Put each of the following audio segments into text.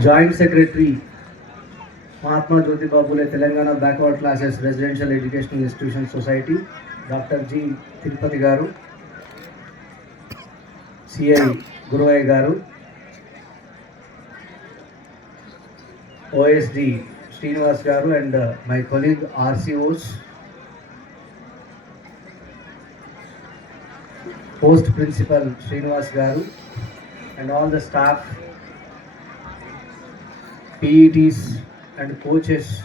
Joint Secretary, Mahatma Jyotiba Phule Telangana Backward Classes Residential Educational Institution Society, Dr. G. Tirupati Garu, CI Guruvai Garu, OSD Srinivas Garu, and my colleague RCOs, Post Principal Srinivas Garu, and all the staff, PETs and coaches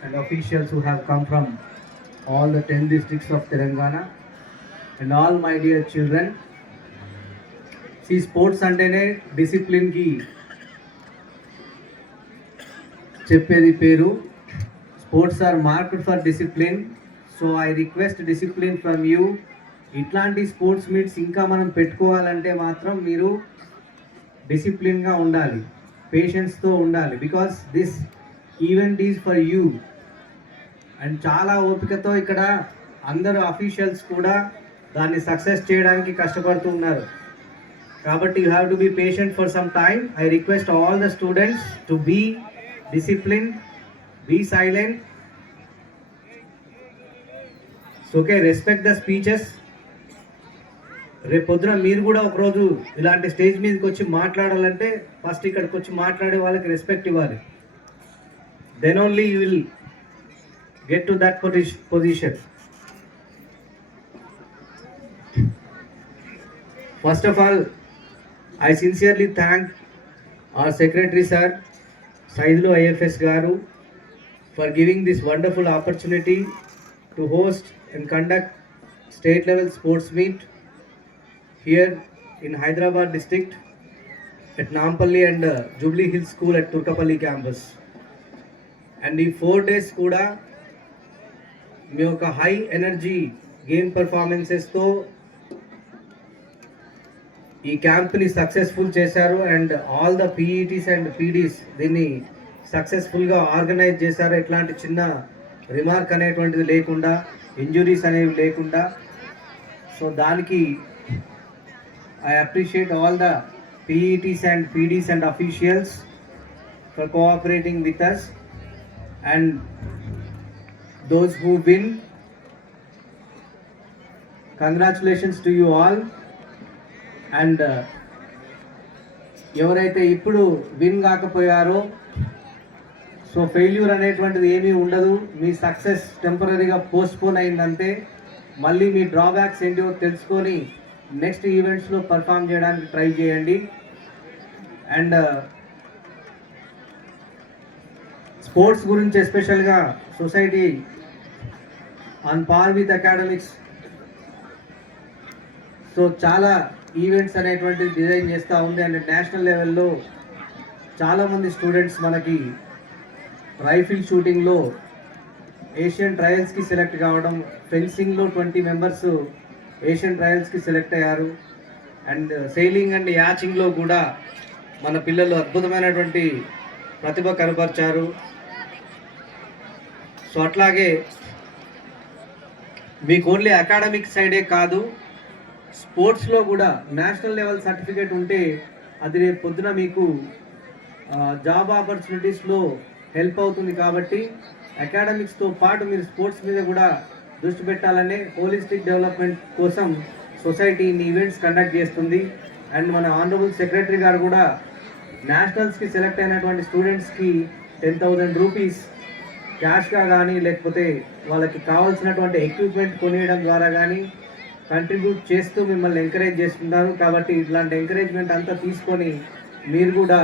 and officials who have come from all the 10 districts of Telangana, and all my dear children. See, sports అంటేనే డిసిప్లిన్కి చెప్పేది పేరు. Sports are marked for discipline. So I request discipline from you. ఇట్లాంటి sports meets ఇంకా మనం పెట్టుకోవాలంటే మాత్రం మీరు డిసిప్లిన్గా ఉండాలి, పేషెన్స్తో ఉండాలి. Because this event is for you. And చాలా ఓపికతో ఇక్కడ అందరూ అఫీషియల్స్ కూడా దాన్ని సక్సెస్ చేయడానికి కష్టపడుతూ ఉన్నారు. కాబట్టి you have to be patient for some time. I request all the students to be discipline, be silent, okay, respect the speeches. రేపు పొద్దున మీరు కూడా ఒకరోజు ఇలాంటి స్టేజ్ మీదకి వచ్చి మాట్లాడాలంటే ఫస్ట్ ఇక్కడికి వచ్చి మాట్లాడే వాళ్ళకి రెస్పెక్ట్ ఇవ్వాలి. Then only you will get to that position. First of all, I sincerely thank our Secretary Sir, Saidulu IFS Garu, for giving this wonderful opportunity to host and conduct state level sports meet here in Hyderabad district at Nampalli and Jubilee Hills School at Turkapalli campus. And in 4 days kuda మీ యొక్క high energy game పర్ఫార్మెన్సెస్తో ఈ క్యాంప్ని సక్సెస్ఫుల్ చేశారు. And all the PETs and PDs దీన్ని సక్సెస్ఫుల్గా ఆర్గనైజ్ చేశారు. ఎట్లాంటి చిన్న రిమార్క్ అనేటువంటిది లేకుండా, ఇంజురీస్ అనేవి లేకుండా. సో దానికి I appreciate all the PETs and PDs and officials for cooperating with us. And those who win, congratulations to you all. And ఎవరైతే ఇప్పుడు విన్ కాకపోయారో, సో ఫెయిల్యూర్ అనేటువంటిది ఏమీ ఉండదు. మీ సక్సెస్ టెంపరీగా పోస్ట్పోన్ అయిందంటే మళ్ళీ మీ డ్రాబ్యాక్స్ ఏంటో తెలుసుకొని నెక్స్ట్ ఈవెంట్స్లో పర్ఫామ్ చేయడానికి ట్రై చేయండి. అండ్ స్పోర్ట్స్ గురించి ఎస్పెషల్గా society on par with academics, so చాలా ఈవెంట్స్ అనేటువంటి డిజైన్ చేస్తూ ఉంది. అండ్ నేషనల్ లెవెల్లో చాలామంది స్టూడెంట్స్ మనకి రైఫిల్ షూటింగ్లో ఏషియన్ ట్రయల్స్కి సెలెక్ట్ కావడం, ఫెన్సింగ్లో 20 మెంబర్స్ ఏషియన్ ట్రయల్స్కి సెలెక్ట్ అయ్యారు. అండ్ సెయిలింగ్ అండ్ యాచింగ్లో కూడా మన పిల్లలు అద్భుతమైనటువంటి ప్రతిభ కనపరిచారు. సో అట్లాగే మీకు ఓన్లీ అకాడమిక్ సైడే కాదు, స్పోర్ట్స్లో కూడా నేషనల్ లెవెల్ సర్టిఫికేట్ ఉంటే అది రేపు పొద్దున మీకు జాబ్ ఆపర్చునిటీస్లో హెల్ప్ అవుతుంది. కాబట్టి అకాడమిక్స్తో పాటు మీరు స్పోర్ట్స్ మీద కూడా దృష్టి పెట్టాలనే హోలిస్టిక్ డెవలప్మెంట్ కోసం సొసైటీ ఇన్ని ఈవెంట్స్ కండక్ట్ చేస్తుంది. అండ్ మన ఆనరబుల్ సెక్రటరీ గారు కూడా నేషనల్స్కి సెలెక్ట్ అయినటువంటి స్టూడెంట్స్కి 10,000 రూపీస్ క్యాష్గా కానీ లేకపోతే వాళ్ళకి కావాల్సినటువంటి ఎక్విప్మెంట్ కొనియడం ద్వారా కానీ కంట్రిబ్యూట్ చేస్తూ మిమ్మల్ని ఎంకరేజ్ చేస్తున్నారు. కాబట్టి ఇట్లాంటి ఎంకరేజ్మెంట్ అంతా తీసుకొని మీరు కూడా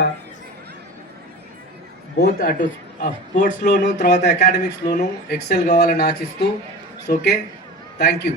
బోత్ అటు స్పోర్ట్స్లోను తర్వాత అకాడమిక్స్లోను ఎక్సెల్ కావాలని ఆశిస్తూ. Okay, thank you.